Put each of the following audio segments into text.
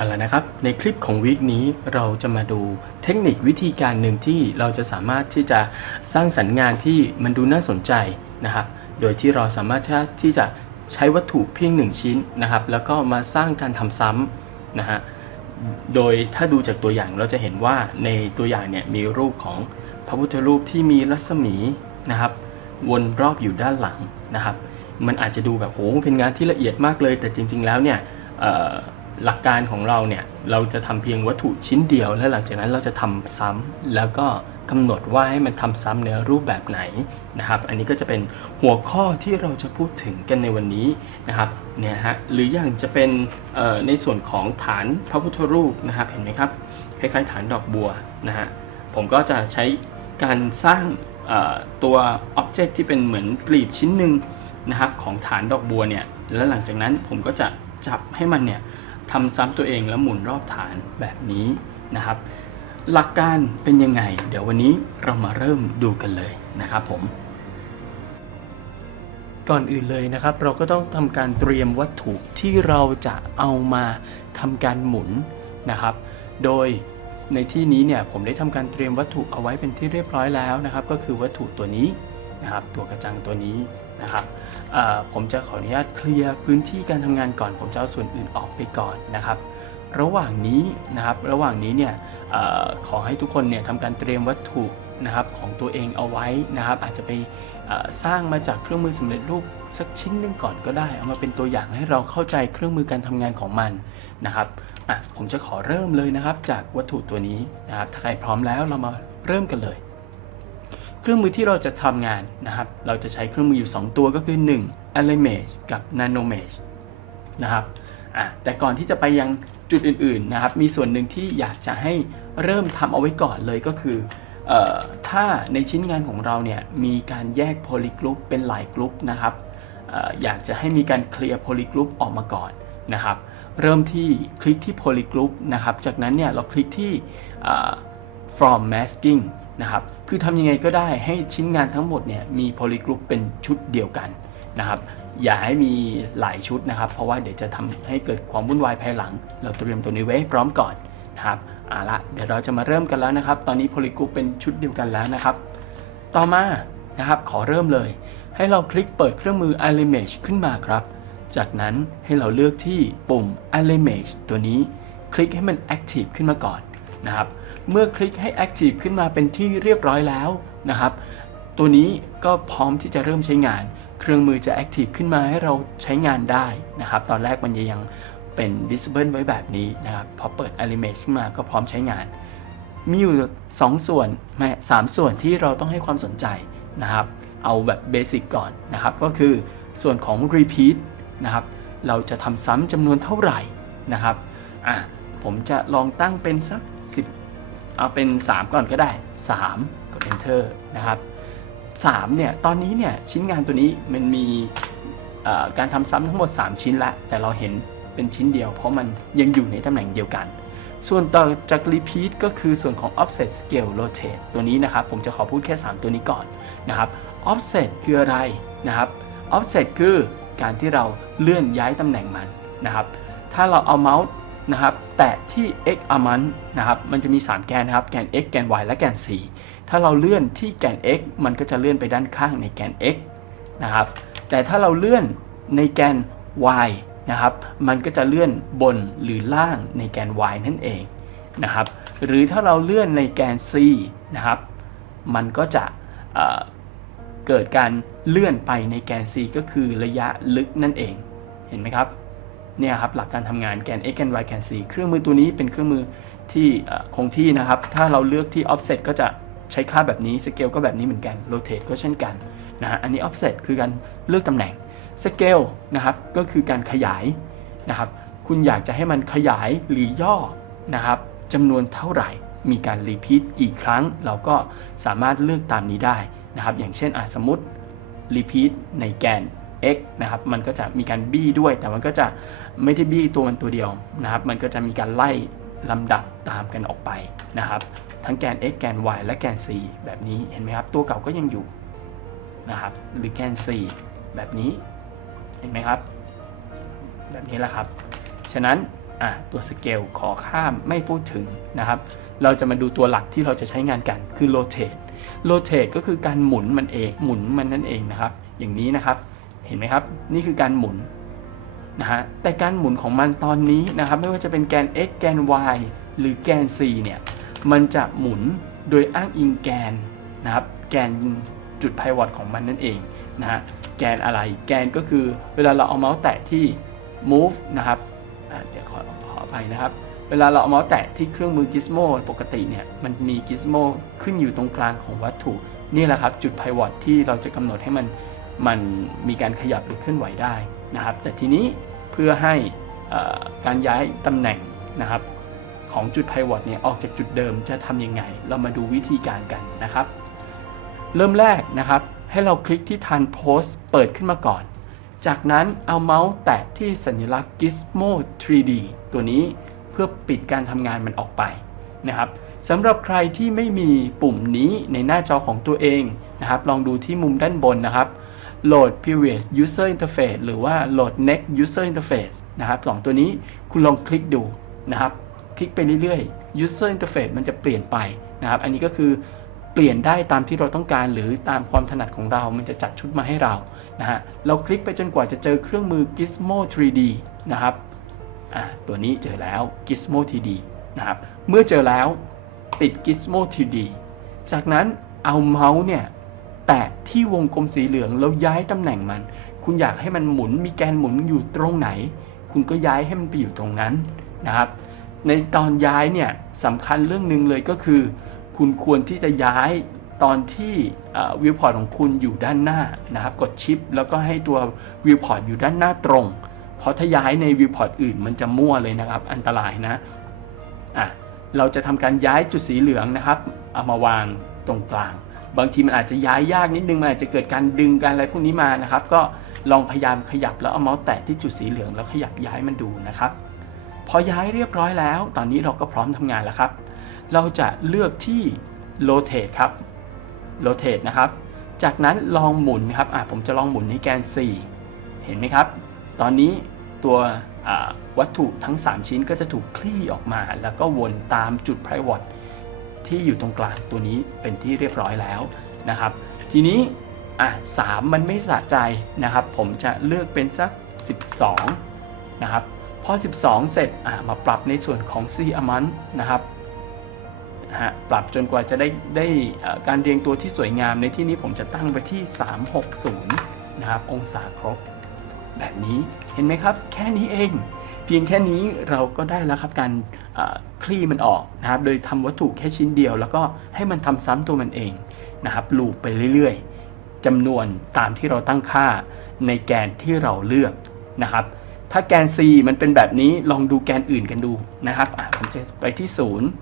เอาละนะครับ ในคลิปของวีคนี้เราจะมาดูเทคนิควิธีการหนึ่งที่เราจะสามารถที่จะสร้างสรรค์งานที่มันดูน่าสนใจนะครับ โดยที่เราสามารถที่จะใช้วัตถุเพียงหนึ่งชิ้นนะครับ แล้วก็มาสร้างการทำซ้ำนะฮะ โดยถ้าดูจากตัวอย่างเราจะเห็นว่าในตัวอย่างเนี่ยมีรูปของพระพุทธรูปที่มีรัศมีนะครับ วนรอบอยู่ด้านหลังนะครับ มันอาจจะดูแบบโหเป็นงานที่ละเอียดมากเลย แต่จริง ๆ แล้วเนี่ย หลักการของเราเนี่ยเราจะทำเพียงวัตถุชิ้นเดียว และหลังจากนั้นเราจะทำซ้ำแล้วก็กำหนดว่าให้มันทำซ้ำในรูปแบบไหนนะครับ อันนี้ก็จะเป็นหัวข้อที่เราจะพูดถึงกันในวันนี้นะครับเนี่ยฮะหรืออย่างจะเป็นในส่วนของฐานพระพุทธรูปนะครับเห็นไหมครับคล้ายๆฐานดอกบัวนะฮะผมก็จะใช้การสร้างตัวอ็อบเจกต์ที่เป็นเหมือนกลีบชิ้นหนึ่งนะครับของฐานดอกบัวเนี่ยแล้วหลังจากนั้นผมก็จะจับให้มันเนี่ย ทำซ้ำตัวเองแล้วหมุนรอบฐานแบบนี้นะครับ หลักการเป็นยังไง เดี๋ยววันนี้เรามาเริ่มดูกันเลยนะครับผม ก่อนอื่นเลยนะครับ เราก็ต้องทำการเตรียมวัตถุที่เราจะเอามาทำการหมุนนะครับ โดยในที่นี้เนี่ยผมได้ทำการเตรียมวัตถุเอาไว้เป็นที่เรียบร้อยแล้วนะครับ ก็คือวัตถุตัวนี้นะครับ ตัวกระจังตัวนี้นะครับ ผมจะขออนุญาตเคลียร์พื้นที่การทำงานก่อน ผมจะเอาส่วนอื่นออกไปก่อนนะครับ ระหว่างนี้นะครับ ระหว่างนี้เนี่ยอขอให้ทุกคนเนี่ยทำการเตรียมวัตถุนะครับของตัวเองเอาไว้นะครับ อาจจะไปสร้างมาจากเครื่องมือสำเร็จรูปสักชิ้นหนึ่งก่อนก็ได้ เอามาเป็นตัวอย่างให้เราเข้าใจเครื่องมือการทำงานของมันนะครับผมจะขอเริ่มเลยนะครับจากวัตถุตัวนี้นะครับถ้าใครพร้อมแล้วเรามาเริ่มกันเลย เครื่องมือที่เราจะทำงานนะครับ เราจะใช้เครื่องมืออยู่ 2 ตัวก็คือ 1 a l i m a g e กับ Nanomage นะครับแต่ก่อนที่จะไปยังจุดอื่นๆนะครับ มีส่วนหนึ่งที่อยากจะให้เริ่มทำเอาไว้ก่อนเลยก็คือออถ้าในชิ้นงานของเราเนี่ยมีการแยกโพลีกรุ๊ปเป็นหลายกรุ๊ปนะครับอออยากจะให้มีการเคลียร์โพลีกรุ๊ปออกมาก่อนนะครับ เริ่มที่คลิกที่ polygroup นะครับ จากนั้นเนี่ยเราคลิกที่ from masking นะครับ คือทำยังไงก็ได้ให้ชิ้นงานทั้งหมดเนี่ยมี polygroup เป็นชุดเดียวกันนะครับ อย่าให้มีหลายชุดนะครับ เพราะว่าเดี๋ยวจะทำให้เกิดความวุ่นวายภายหลัง เราเตรียมตัวนี้ไว้พร้อมก่อนนะครับเอาละเดี๋ยวเราจะมาเริ่มกันแล้วนะครับ ตอนนี้ polygroup เป็นชุดเดียวกันแล้วนะครับ ต่อมานะครับขอเริ่มเลย ให้เราคลิกเปิดเครื่องมือ iMage ขึ้นมาครับ จากนั้นให้เราเลือกที่ปุ่ม iMage ตัวนี้ คลิกให้มัน Active ขึ้นมาก่อนนะครับ เมื่อคลิกให้ Active ขึ้นมาเป็นที่เรียบร้อยแล้วนะครับ ตัวนี้ก็พร้อมที่จะเริ่มใช้งาน เครื่องมือจะ Active ขึ้นมาให้เราใช้งานได้นะครับ ตอนแรกมันยังเป็น Visible ไว้แบบนี้นะครับ พอเปิด Alimage ขึ้นมาก็พร้อมใช้งาน มีอยู่ 2 ส่วนไม่สามส่วนที่เราต้องให้ความสนใจนะครับ เอาแบบเบสิกก่อนนะครับ ก็คือส่วนของ repeat นะครับ เราจะทำซ้ำจำนวนเท่าไหร่นะครับ อะ ผมจะลองตั้งเป็นสัก 10 เอาเป็น 3 ก่อนก็ได้ 3 กด enter นะครับ3เนี่ยตอนนี้เนี่ยชิ้นงานตัวนี้มันมีการทำซ้ำทั้งหมด 3 ชิ้นละแต่เราเห็นเป็นชิ้นเดียว เพราะมันยังอยู่ในตำแหน่งเดียวกัน ส่วนต่อจาก repeat ก็คือส่วนของ offset scale rotate ตัวนี้นะครับ ผมจะขอพูดแค่ 3 ตัวนี้ก่อนนะครับ offset คืออะไรนะครับ offset คือการที่เราเลื่อนย้ายตำแหน่งมันนะครับ ถ้าเราเอาเมาส์ นะครับ แตะที่ x a m o n นะครับ มันจะมี 3 แกนนะครับ แกน x แกน y และแกน c ถ้าเราเลื่อนที่แกน x มันก็จะเลื่อนไปด้านข้างในแกน x นะครับ แต่ถ้าเราเลื่อนในแกน y นะครับ มันก็จะเลื่อนบนหรือล่างในแกน y นั่นเองนะครับ หรือถ้าเราเลื่อนในแกน c นะครับ มันก็จะเเกิดการเลื่อนไปในแกน c ก็คือระยะลึกนั่นเอง เห็นไหมครับ เนี่ยครับหลักการทำงานแกน x แกน y แกน c เครื่องมือตัวนี้เป็นเครื่องมือที่คงที่นะครับ ถ้าเราเลือกที่ offset ก็จะใช้ค่าแบบนี้ scale ก็แบบนี้เหมือนกัน rotate ก็เช่นกันนะฮะอันนี้ offset คือการเลือกตำแหน่ง scale นะครับก็คือการขยายนะครับ คุณอยากจะให้มันขยายหรือย่อนะครับจำนวนเท่าไหร่ มีการ repeat กี่ครั้ง เราก็สามารถเลือกตามนี้ได้นะครับ อย่างเช่นอสมมติ repeat ในแกน x นะครับมันก็จะมีการบี้ด้วย แต่มันก็จะไม่ได้บี้ตัวมันตัวเดียวนะครับ มันก็จะมีการไล่ลำดับตามกันออกไปนะครับ ทั้งแกน x แกน y และแกน c แบบนี้เห็นไหมครับ ตัวเก่าก็ยังอยู่นะครับหรือแกน c แบบนี้เห็นไหมครับ แบบนี้แหละครับ ฉะนั้นตัวสเกลขอข้ามไม่พูดถึงนะครับ เราจะมาดูตัวหลักที่เราจะใช้งานกันคือ rotate rotate ก็คือการหมุนมันเองหมุนมันนั่นเองนะครับ อย่างนี้นะครับ เห็นไหมครับ นี่คือการหมุนนะฮะแต่การหมุนของมันตอนนี้นะครับ ไม่ว่าจะเป็นแกน x แกน y หรือแกน c เนี่ย มันจะหมุนโดยอ้างอิงแกนนะครับ แกนจุดไพวอตของมันนั่นเองนะฮะ แกนอะไร แกนก็คือเวลาเราเอาเมาส์แตะที่ move นะครับเดี๋ยวขอขออภัยนะครับ เวลาเราเอาเมาส์แตะที่เครื่องมือ Gizmo ปกติเนี่ย มันมี Gizmo ขึ้นอยู่ตรงกลางของวัตถุ นี่แหละครับ จุดไพวอตที่เราจะกำหนดให้มัน มันมีการขยับหรือเคลื่อนไหวได้นะครับ แต่ทีนี้เพื่อให้การย้ายตำแหน่งนะครับของจุดไพวอตเนี่ยออกจากจุดเดิมจะทำยังไง เรามาดูวิธีการกันนะครับ เริ่มแรกนะครับให้เราคลิกที่ทันโพสเปิดขึ้นมาก่อน จากนั้นเอาเมาส์แตะที่สัญลักษณ์ Gizmo 3D ตัวนี้เพื่อปิดการทำงานมันออกไปนะครับสำหรับใครที่ไม่มีปุ่มนี้ในหน้าจอของตัวเองนะครับ ลองดูที่มุมด้านบนนะครับ Load Previous User Interface หรือว่า Load Next User Interface นะครับสองตัวนี้คุณลองคลิกดูนะครับ คลิกไปเรื่อยๆ User Interface มันจะเปลี่ยนไปนะครับ อันนี้ก็คือเปลี่ยนได้ตามที่เราต้องการหรือตามความถนัดของเรา มันจะจัดชุดมาให้เรา นะฮะ เราคลิกไปจนกว่าจะเจอเครื่องมือ Gizmo 3D นะครับ อะ ตัวนี้เจอแล้ว Gizmo 3D นะครับ เมื่อเจอแล้วปิด Gizmo 3D จากนั้นเอาเมาส์เนี่ย แตะที่วงกลมสีเหลืองแล้วย้ายตำแหน่งมัน คุณอยากให้มันหมุนมีแกนหมุนอยู่ตรงไหน คุณก็ย้ายให้มันไปอยู่ตรงนั้นนะครับ ในตอนย้ายเนี่ยสำคัญเรื่องหนึ่งเลยก็คือ คุณควรที่จะย้ายตอนที่วิวพอร์ตของคุณอยู่ด้านหน้านะครับ กดชิป แล้วก็ให้ตัววิวพอร์ตอยู่ด้านหน้าตรง เพราะถ้าย้ายในวิวพอร์ตอื่นมันจะมั่วเลยนะครับ อันตรายนะอะเราจะทำการย้ายจุดสีเหลืองนะครับ เอามาวางตรงกลาง บางทีมันอาจจะย้ายยากนิดนึงมันอาจจะเกิดการดึงการอะไรพวกนี้มานะครับ ก็ลองพยายามขยับแล้วเอาเมาส์แตะที่จุดสีเหลืองแล้วขยับย้ายมันดูนะครับ พอย้ายเรียบร้อยแล้ว ตอนนี้เราก็พร้อมทำงานแล้วครับ เราจะเลือกที่ rotate ครับ rotate นะครับ จากนั้นลองหมุนนะครับอะผมจะลองหมุนให้แกน 4 เห็นไหมครับ ตอนนี้ตัววัตถุทั้ง 3 ชิ้นก็จะถูกคลี่ออกมา แล้วก็วนตามจุด pivot ที่อยู่ตรงกลางตัวนี้เป็นที่เรียบร้อยแล้วนะครับ ทีนี้อะสามมันไม่สะใจนะครับ ผมจะเลือกเป็นสัก 12 นะครับ พอ 12 เสร็จอะมาปรับในส่วนของ C amount นะครับฮะปรับจนกว่าจะได้ได้การเรียงตัวที่สวยงามในที่นี้ผมจะตั้งไปที่ 360 นะครับ องศาครบ แบบนี้เห็นไหมครับ แค่นี้เอง พียงแค่นี้เราก็ได้แล้วครับการคลี่มันออกนะครับโดยทำวัตถุแค่ชิ้นเดียว แล้วก็ให้มันทำซ้ำตัวมันเองนะครับลูปไปเรื่อยๆจำนวนตามที่เราตั้งค่าในแกนที่เราเลือกนะครับ ถ้าแกน c มันเป็นแบบนี้ลองดูแกนอื่นกันดูนะครับผมจะไปที่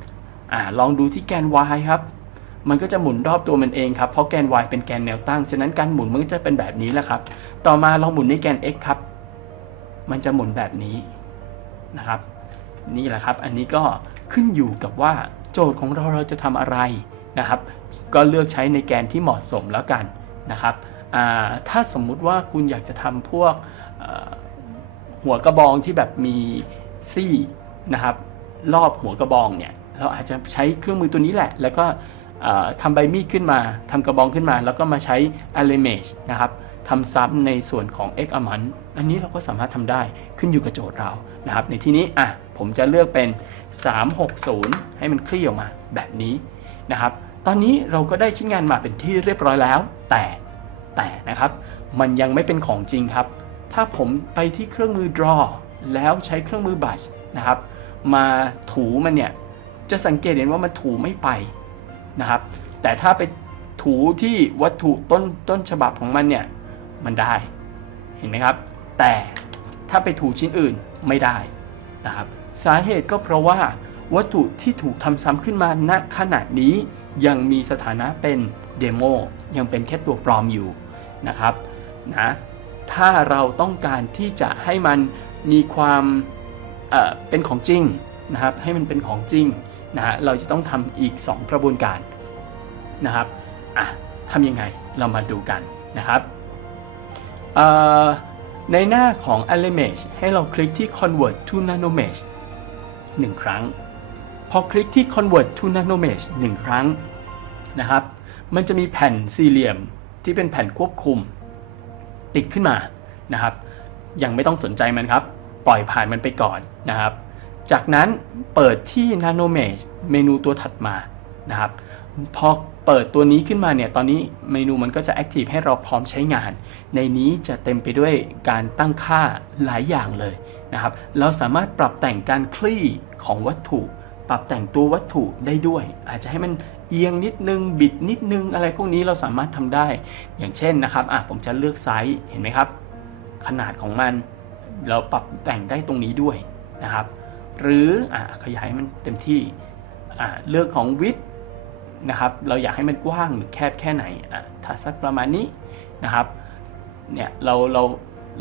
0อ่าลองดูที่แกน y ครับ มันก็จะหมุนรอบตัวมันเองครับเพราะแกน y เป็นแกนแนวตั้งฉะนั้นการหมุนมันก็จะเป็นแบบนี้แหละครับ ต่อมาลองหมุนในแกน x ครับ มันจะหมุนแบบนี้ นะครับ นี่แหละครับ อันนี้ก็ขึ้นอยู่กับว่าโจทย์ของเราเราจะทำอะไรนะครับ ก็เลือกใช้ในแกนที่เหมาะสมแล้วกันนะครับ ถ้าสมมุติว่าคุณอยากจะทำพวกหัวกระบองที่แบบมีซี่นะครับ รอบหัวกระบองเนี่ยเราอาจจะใช้เครื่องมือตัวนี้แหละ แล้วก็ทำใบมีดขึ้นมาทำกระบองขึ้นมา แล้วก็มาใช้ a l i m a g e นะครับ ทำซ้ำในส่วนของ x amount อันนี้เราก็สามารถทำได้ขึ้นอยู่กับโจทย์เรานะครับ ในที่นี้อะผมจะเลือกเป็น 360 ให้มันคลี่ออกมาแบบนี้นะครับ ตอนนี้เราก็ได้ชิ้นงานมาเป็นที่เรียบร้อยแล้ว แต่แต่นะครับ มันยังไม่เป็นของจริงครับ ถ้าผมไปที่เครื่องมือ draw แล้วใช้เครื่องมือ brush นะครับ มาถูมันเนี่ยจะสังเกตเห็นว่ามันถูไม่ไปนะครับ แต่ถ้าไปถูที่วัตถุต้นต้นฉบับของมันเนี่ย มันได้ เห็นไหมครับ แต่ถ้าไปถูชิ้นอื่นไม่ได้นะครับ สาเหตุก็เพราะว่า วัตถุที่ถูกทำซ้ำขึ้นมาณขณะนี้ยังมีสถานะเป็นเดโมยังเป็นแค่ตัวปลอมอยู่นะครับนะถ้าเราต้องการที่จะให้มันมีความเเป็นของจริงนะครับ ให้มันเป็นของจริงนะฮะเราจะต้องทำอีก 2 กระบวนการนะครับอะทำยังไงเรามาดูกันนะครับ ในหน้าของ a l i m a g e ให้เราคลิกที่ convert to nanomesh 1ครั้ง พอคลิกที่ convert to nanomesh 1ครั้งนะครับ มันจะมีแผ่นสี่เหลี่ยมที่เป็นแผ่นควบคุม ติดขึ้นมานะครับ ยังไม่ต้องสนใจมันครับ ปล่อยผ่านมันไปก่อนนะครับ จากนั้นเปิดที่ nanomesh เมนูตัวถัดมานะครับ พอเปิดตัวนี้ขึ้นมาเนี่ย ตอนนี้เมนูมันก็จะ active ให้เราพร้อมใช้งาน ในนี้จะเต็มไปด้วยการตั้งค่าหลายอย่างเลยนะครับ เราสามารถปรับแต่งการคลี่ของวัตถุ ปรับแต่งตัววัตถุได้ด้วย อาจจะให้มันเอียงนิดนึง บิดนิดนึง อะไรพวกนี้เราสามารถทำได้ อย่างเช่นนะครับ อะผมจะเลือกไซส์ เห็นไหมครับ ขนาดของมัน เราปรับแต่งได้ตรงนี้ด้วยนะครับ หรืออะขยายให้มันเต็มที่อะเลือกของวิด นะครับ เราอยากให้มันกว้างหรือแคบแค่ไหนอะถ้าสักประมาณนี้นะครับ เนี่ยเราเรา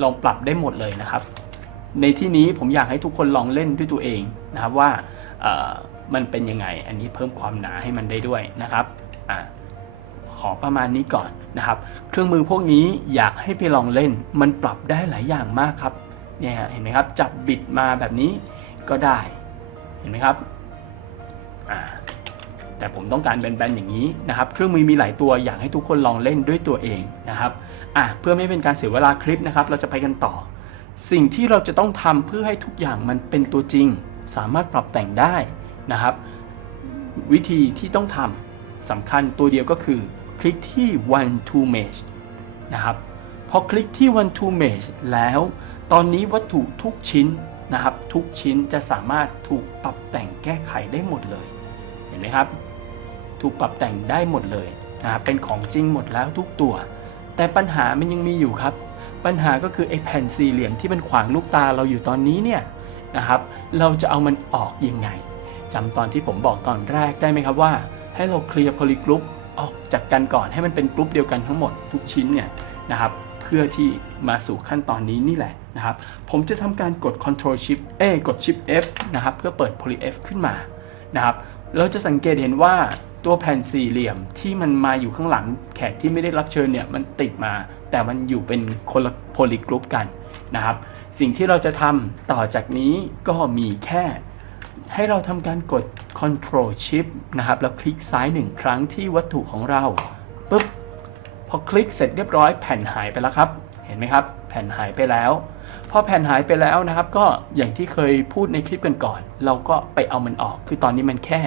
ลองปรับได้หมดเลยนะครับ ในที่นี้ผมอยากให้ทุกคนลองเล่นด้วยตัวเองนะครับว่ามันเป็นยังไง อันนี้เพิ่มความหนาให้มันได้ด้วยนะครับอขอประมาณนี้ก่อนนะครับ เครื่องมือพวกนี้อยากให้ไปลองเล่น มันปรับได้หลายอย่างมากครับ เนี่ยเห็นไหมครับ จับบิดมาแบบนี้ก็ได้ เห็นไหมครับ อ่า แต่ผมต้องการแบนๆอย่างนี้นะครับเครื่องมือมีหลายตัวอยากให้ทุกคนลองเล่นด้วยตัวเองนะครับอะเพื่อไม่เป็นการเสียเวลาคลิปนะครับ เราจะไปกันต่อ สิ่งที่เราจะต้องทำเพื่อให้ทุกอย่างมันเป็นตัวจริง สามารถปรับแต่งได้นะครับ วิธีที่ต้องทำสำคัญตัวเดียวก็คือ คลิกที่ one to mesh นะครับพอคลิกที่ one to mesh แล้ว ตอนนี้วัตถุทุกชิ้นนะครับ ทุกชิ้นจะสามารถถูกปรับแต่งแก้ไขได้หมดเลย เห็นไหมครับ ถูกปรับแต่งได้หมดเลยนะครับเป็นของจริงหมดแล้วทุกตัว แต่ปัญหามันยังมีอยู่ครับ ปัญหาก็คือไอ้แผ่นสี่เหลี่ยมที่มันขวางลูกตาเราอยู่ตอนนี้เนี่ยนะครับ เราจะเอามันออกยังไงจำตอนที่ผมบอกตอนแรกได้ไหมครับว่า ให้เราเคลียร์โพลีกรุ๊ปออกจากกันก่อนให้มันเป็นกรุ๊ปเดียวกันทั้งหมดทุกชิ้นเนี่ยนะครับเพื่อที่มาสู่ขั้นตอนนี้นี่แหละนะครับ ผมจะทำการกด Ctrl Shift เอ้ยกด Shift F นะครับเพื่อเปิด Poly F ขึ้นมานะครับเราจะสังเกตเห็นว่า ตัวแผ่นสี่เหลี่ยมที่มันมาอยู่ข้างหลังแขกที่ไม่ได้รับเชิญเนี่ยมันติดมา แต่มันอยู่เป็นคนละโพลีกรุ๊ปกันนะครับ สิ่งที่เราจะทำต่อจากนี้ก็มีแค่ ให้เราทำการกด Ctrl Shift นะครับแล้วคลิกซ้ายหนึ่งครั้งที่วัตถุของเราปุ๊บพอคลิกเสร็จเรียบร้อยแผ่นหายไปแล้วครับ เห็นไหมครับ แผ่นหายไปแล้ว พอแผ่นหายไปแล้วนะครับ ก็อย่างที่เคยพูดในคลิปกันก่อน เราก็ไปเอามันออก คือตอนนี้มันแค่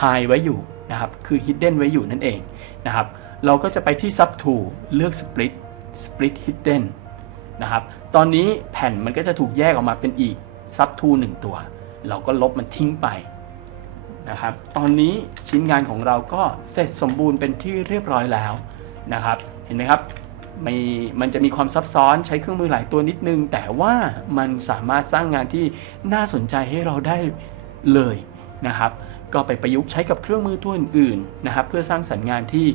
hide ไว้อยู่ นะครับคือ hidden ไว้อยู่นั่นเองนะครับเราก็จะไปที่ sub to เลือก split split hidden นะครับตอนนี้แผ่นมันก็จะถูกแยกออกมาเป็นอีก sub tool หนึ่งตัว เราก็ลบมันทิ้งไปนะครับตอนนี้ชิ้นงานของเราก็เสร็จสมบูรณ์เป็นที่เรียบร้อยแล้วนะครับเห็นไหมครับมีมันจะมีความซับซ้อนใช้เครื่องมือหลายตัวนิดนึง แต่ว่ามันสามารถสร้างงานที่น่าสนใจให้เราได้เลยนะครับ ก็ไปประยุกต์ใช้กับเครื่องมือตัวอื่นๆนะครับเพื่อสร้างสรรค์งานที่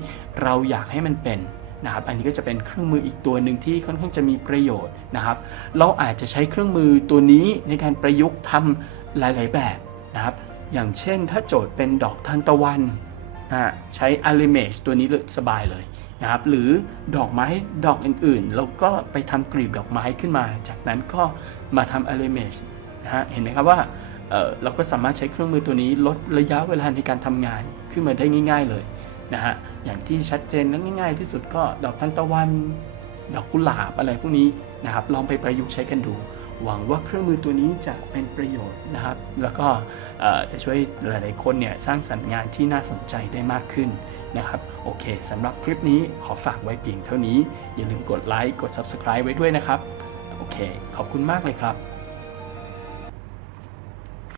เราอยากให้มันเป็นนะครับอันนี้ก็จะเป็นเครื่องมืออีกตัวหนึ่งที่ค่อนข้างจะมีประโยชน์นะครับ เราอาจจะใช้เครื่องมือตัวนี้ในการประยุกต์ทำหลาย ๆ แบบนะครับ อย่างเช่นถ้าโจทย์เป็นดอกทานตะวันอ่าใช้ a l i m a g e ตัวนี้เลยสบายเลยนะครับ หรือดอกไม้ดอกอื่นๆ เราก็ไปทำกลีบดอกไม้ขึ้นมา จากนั้นก็มาทำ a l i m a g e นะฮะเห็นไหมครับว่า เเราก็สามารถใช้เครื่องมือตัวนี้ลดระยะเวลาในการทำงานขึ้นมาได้ง่าย ๆเลยนะฮะอย่างที่ชัดเจนและง่าย ๆ ที่สุดก็ดอกทานตะวัน ดอกกุหลาบอะไรพวกนี้นะครับลองไปประยุกต์ใช้กันดู หวังว่าเครื่องมือตัวนี้จะเป็นประโยชน์นะครับ แล้วก็จะช่วยหลายๆคนเนี่ยสร้างสรรค์งานที่น่าสนใจได้มากขึ้นนะครับโอเคสำหรับคลิปนี้ขอฝากไว้เพียงเท่านี้ อย่าลืมกดไลค์กด Subscribe ไว้ด้วยนะครับโอเค ขอบคุณมากเลยครับ